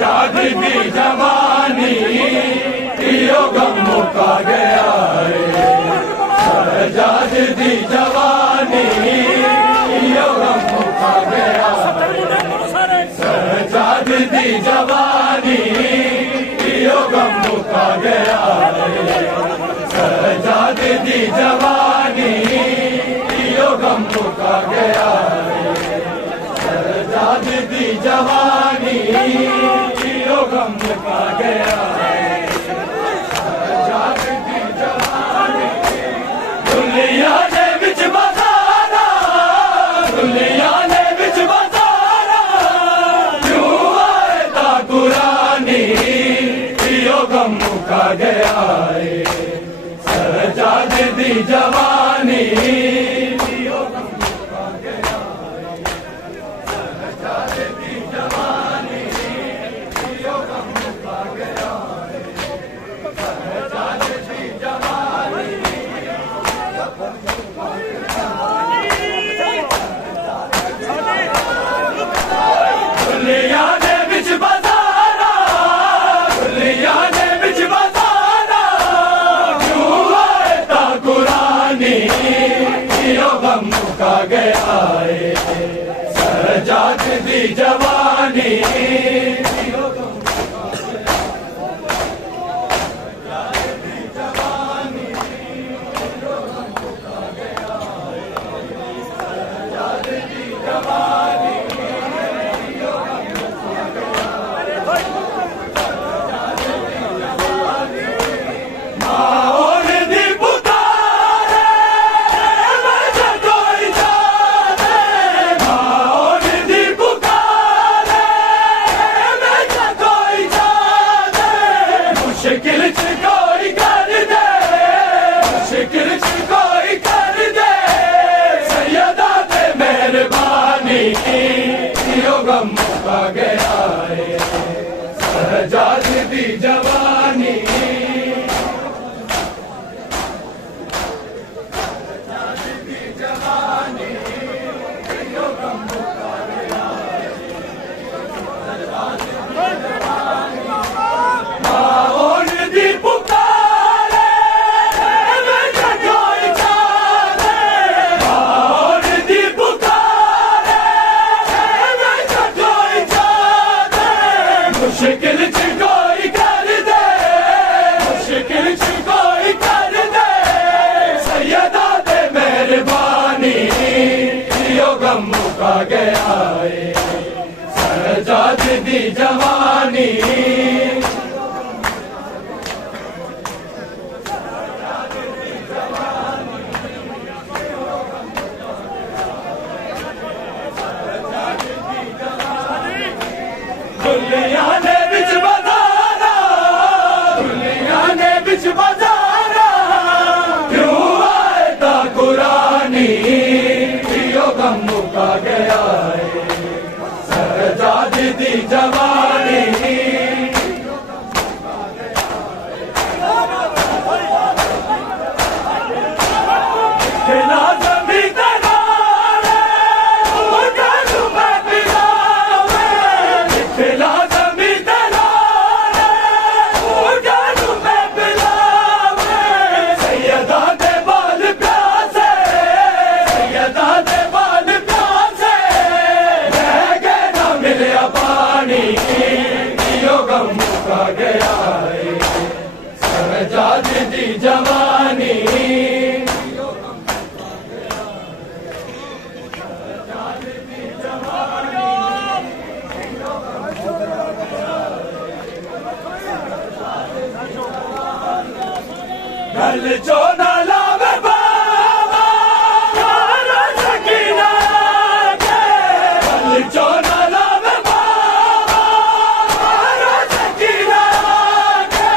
जादी दी जवानी यो गम मुका गया है। जादी दी जवानी यो गम मुका गया। जादी दी जवानी यो गम मुका गया। जादी दी जवानी यो गम मुका गया। जादी दी जवानी यो गम मुका गया। जादी दी जवानी दुनिया ने बिच बसारा, दुनिया ने बिच बसारा, क्यों आए ता कुरानी यो गम मुका गया। जादी दी जवानी यो गम मुका गया। जादी दी जवानी यो गम मुका गया। जादी दी जवानी दुनिया ने बिच बसारा, दुनिया ने बिच बसारा, क्यों आए ता कुरानी यो गम मुका गया। जादी दी जवानी यो गम मुका गया। जादी दी जवानी यो गम मुका गया। जादी दी जवानी यो गम मुका गया। जादी दी जवानी माहौल दी पुकारे मैं कोई जाने। माहौल दी पुकारे मैं कोई जाने। मुश्किल च कोई कर दे, मुश्किल च कोई कर दे, सैयदा ते मेहरबानी यो गम मुका गया। जादी दी जवानी जादी दी जवानी यो गम मुका गया। माहौल दी पुकारे मैं कोई जाने। माहौल दी पुकारे मैं कोई जाने। मुश्किल च कोई कर दे, मुश्किल च कोई कर दे, सैयदा ते मेहरबानी यो गम मुका गया। जादी दी जवानी दुनिया ने बिच बसारा, दुनिया ने बिच बसारा, क्यों आए ता कुरानी यो गम मुका गया। जादी दी जवानी खिला जमी तनारे उधर मैं पिलावे। खिला जमी तनारे उधर मैं पिलावे। सैयदा दे बाल प्यासे, सैयदा दे बाल प्यासे, रह गए ना मिलिया पानी यो गम मुका गया। जादी दी जवानी यो गम मुका गया। जादी दी जवानी यो गम मुका गया। गल जो ना लावे बाबा यारा सकीना के। गल जो ना लावे बाबा यारा सकीना के।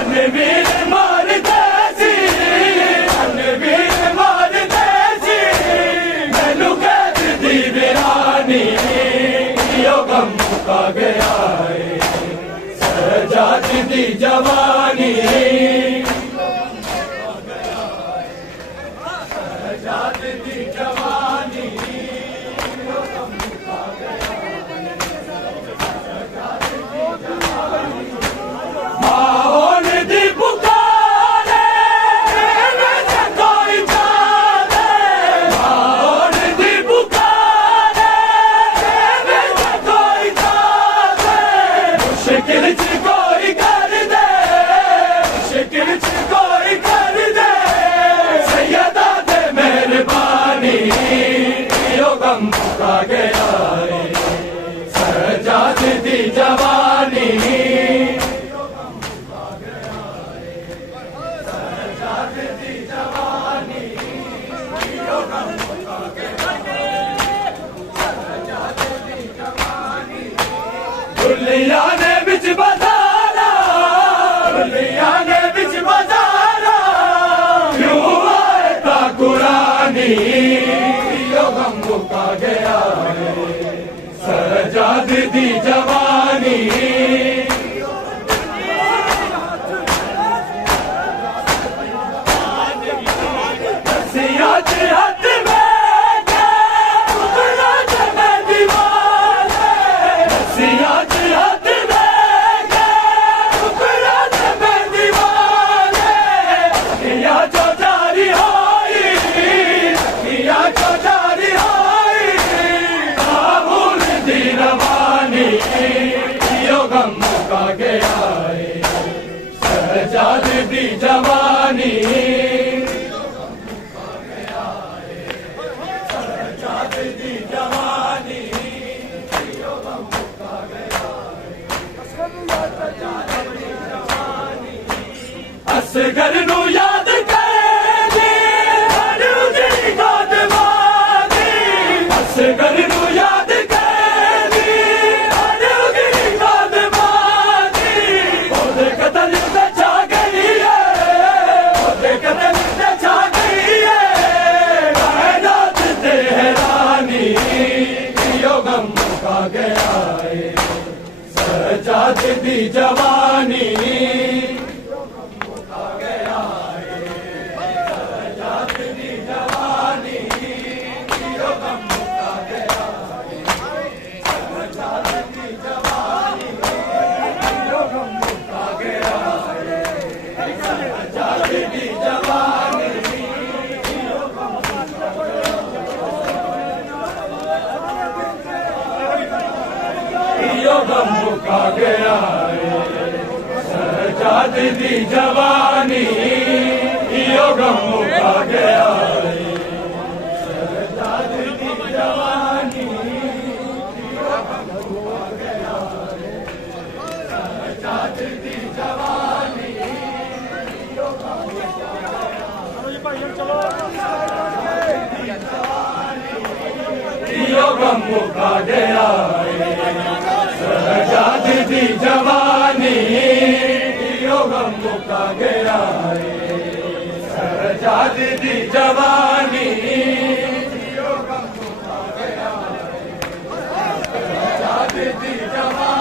अनवीर मार देसी, अनवीर मार देसी, मैनू कैद दी वीरानी यो गम मुका गया। जादी दी जवानी जादी दी जवानी जवानी दुनिया ने बिच बजारा दुनिया ने बिच बजारा क्यों आए ता कुरानी यो गम मुका गया सजाद दी जवानी सजाद दी जवानी सजाद दी जवानी असगर नू याद करे असगर नू याद सजाद दी जवानी सजाद दी जवानी सजाद दी जवानी सजाद दी जवानी यो गम मुका गया सजाद दी जवानी यो गम मुका गया सजाद दी जवानी यो गम मुका गया सजाद दी जवानी यो गम मुका गया यो गम मुका गया सजाद दी जवानी यो गम मुका गया सजाद दी जवानी यो गम मुका गया सजाद दी जवानी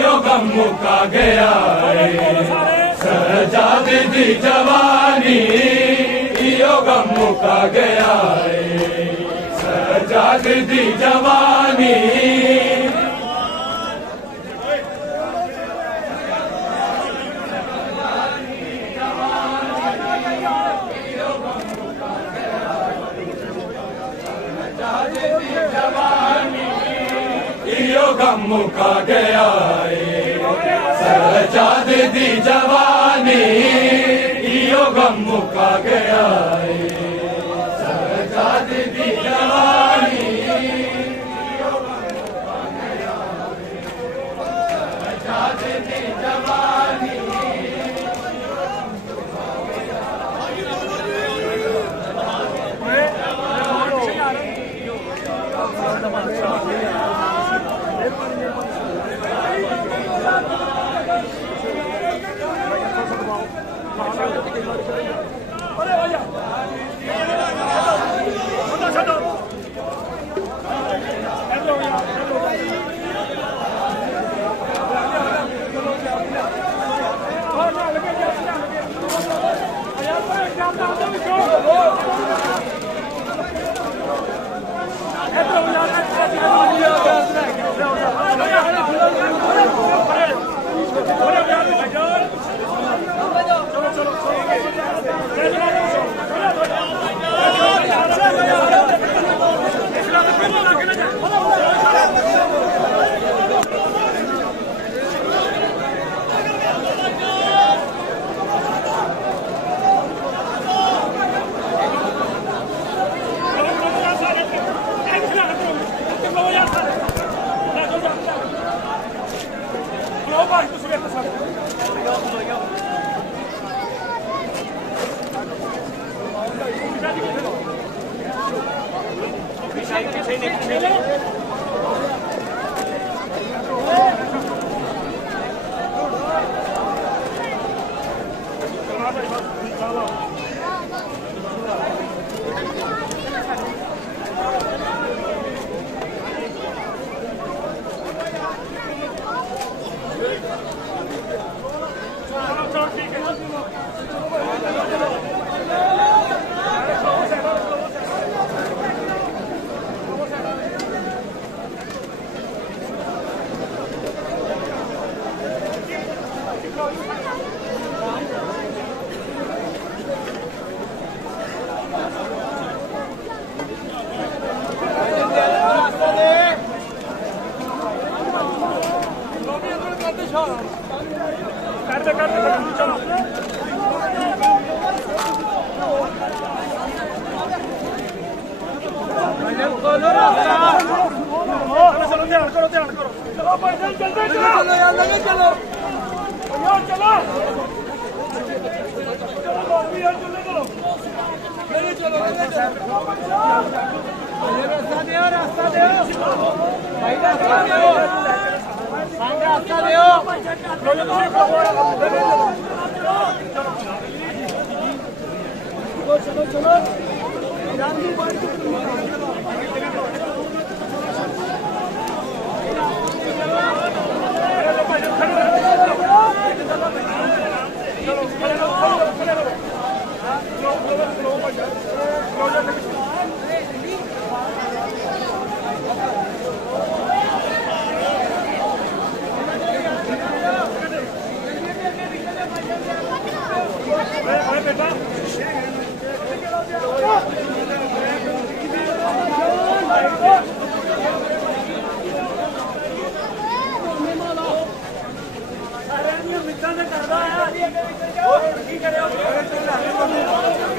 यो गम मुका गया सजाद दी जवानी यो गम मुका गया सजाद दी जवानी यो गम मुका गया सजाद दी जवानी यो गम मुका गया सजाद दी जवानी यो गम मुका गया सजाद दी जवानी करदा है